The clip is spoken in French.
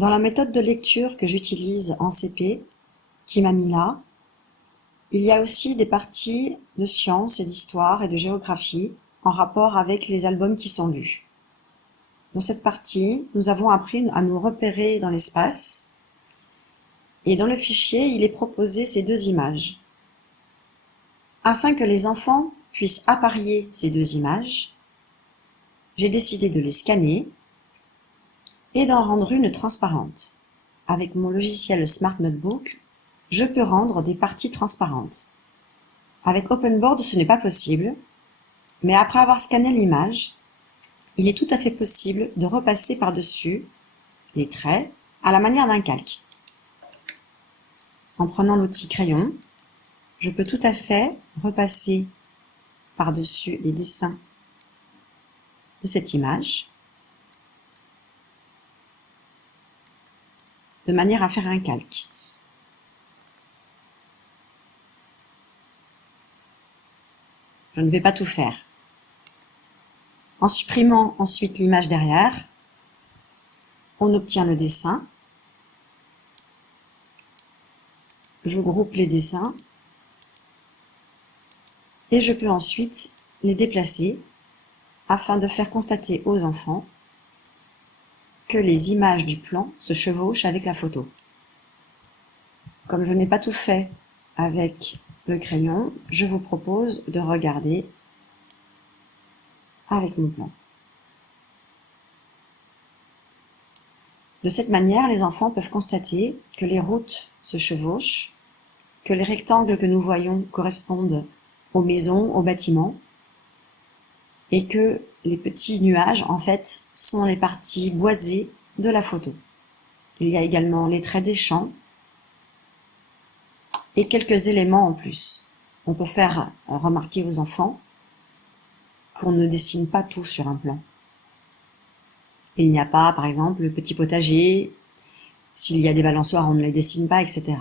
Dans la méthode de lecture que j'utilise en CP, qui m'a mis là, il y a aussi des parties de sciences et d'histoire et de géographie en rapport avec les albums qui sont lus. Dans cette partie, nous avons appris à nous repérer dans l'espace et dans le fichier, il est proposé ces deux images. Afin que les enfants puissent apparier ces deux images, j'ai décidé de les scanner et d'en rendre une transparente. Avec mon logiciel Smart Notebook, je peux rendre des parties transparentes. Avec OpenBoard, ce n'est pas possible, mais après avoir scanné l'image, il est tout à fait possible de repasser par-dessus les traits à la manière d'un calque. En prenant l'outil crayon, je peux tout à fait repasser par-dessus les dessins de cette image, de manière à faire un calque. Je ne vais pas tout faire. En supprimant ensuite l'image derrière, on obtient le dessin. Je groupe les dessins et je peux ensuite les déplacer afin de faire constater aux enfants que les images du plan se chevauchent avec la photo. Comme je n'ai pas tout fait avec le crayon, je vous propose de regarder avec mon plan. De cette manière, les enfants peuvent constater que les routes se chevauchent, que les rectangles que nous voyons correspondent aux maisons, aux bâtiments, et que les petits nuages, en fait, sont les parties boisées de la photo. Il y a également les traits des champs et quelques éléments en plus. On peut faire remarquer aux enfants qu'on ne dessine pas tout sur un plan. Il n'y a pas, par exemple, le petit potager. S'il y a des balançoires, on ne les dessine pas, etc.